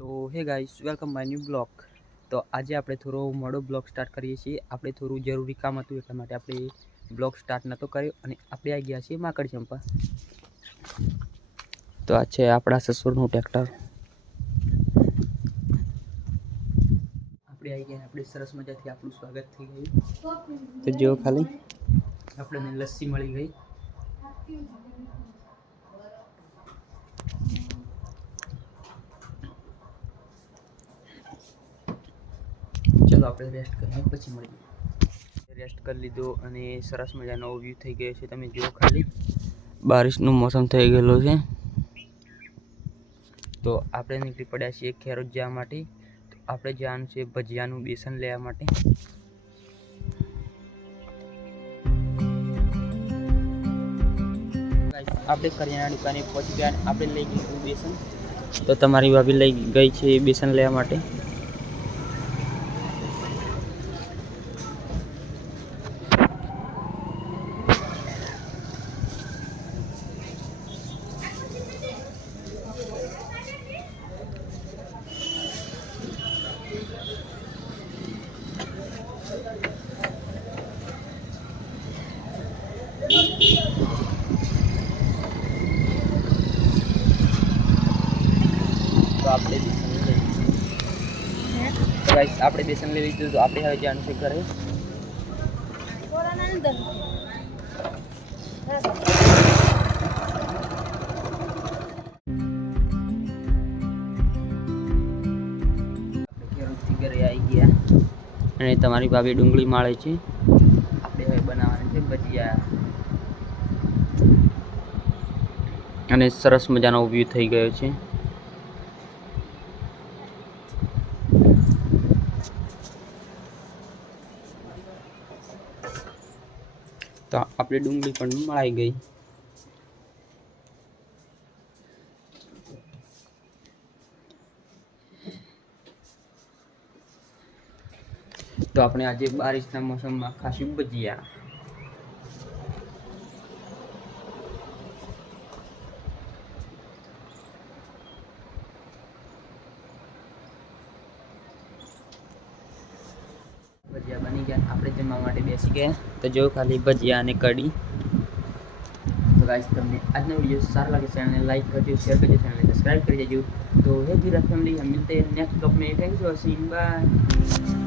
તો હે guys, welcome my new blog. તો આજે આપણે થોડો મોડો બ્લોગ સ્ટાર્ટ કરીએ છીએ. આપણે થોડું જરૂરી કામ હતું એટલા માટે આપણે બ્લોગ સ્ટાર્ટ નહોતો કર્યો અને આપણે આવી ગયા છીએ માકડ ચંપા. તો આ છે આપણા સસુરનું ટ્રેક્ટર. આપણે આવી ગયા, આપણે સરસ મજાથી આપણું સ્વાગત થઈ ગયું. તો જો ખાલી આપણને લસ્સી મળી ગઈ. ચલો આપણે રેસ્ટ કરીએ, પછી મળીએ. રેસ્ટ કરી લીધો અને સરસ મજાનો વ્યૂ થઈ ગયો છે. તમે જુઓ ખાલી, બારિશનું મોસમ થઈ ગયેલું છે. તો આપણે નીકળી પડ્યા છીએ ખેરોજ જવા માટે. તો આપણે જવાનું છે ભજીયાનું બેસન લેવા માટે. આપણે કરિયાણા દુકાને પહોંચી ગયા. આપણે લઈ ગયું બેસન. તો તમારી ભાભી લઈ ગઈ છે બેસન લેવા માટે. આપણે બેસન લઈ લીધું. તો આપણે હવે જવાનું છે ઘરે. ઘરે આવી ગયા અને તમારી ભાભી ડુંગળી માળે છે. આપણે હવે બનાવવાનું છે ભજીયા અને સરસ મજાનો વ્યૂ થઈ ગયો છે. તો આપણે ડુંગળી પણ મળાઈ ગઈ. તો આપણે આજે બારિશના મોસમમાં ખાશું ભજીયા. ભજીયા બની ગયા. આપણે જમવા માટે બેસી ગયા. તો જો ખાલી ભજીયા અને કઢી. તો ગાઈસ, તમને આજનો વિડીયો સારો લાગે ચેનલને લાઈક કરજો, શેર કરજો, ચેનલને સબસ્ક્રાइब કરી દેજો. तो है फिर फैमिली, हम मिलते हैं नेक्स्ट ब्लॉग में. Thanks for watching, bye.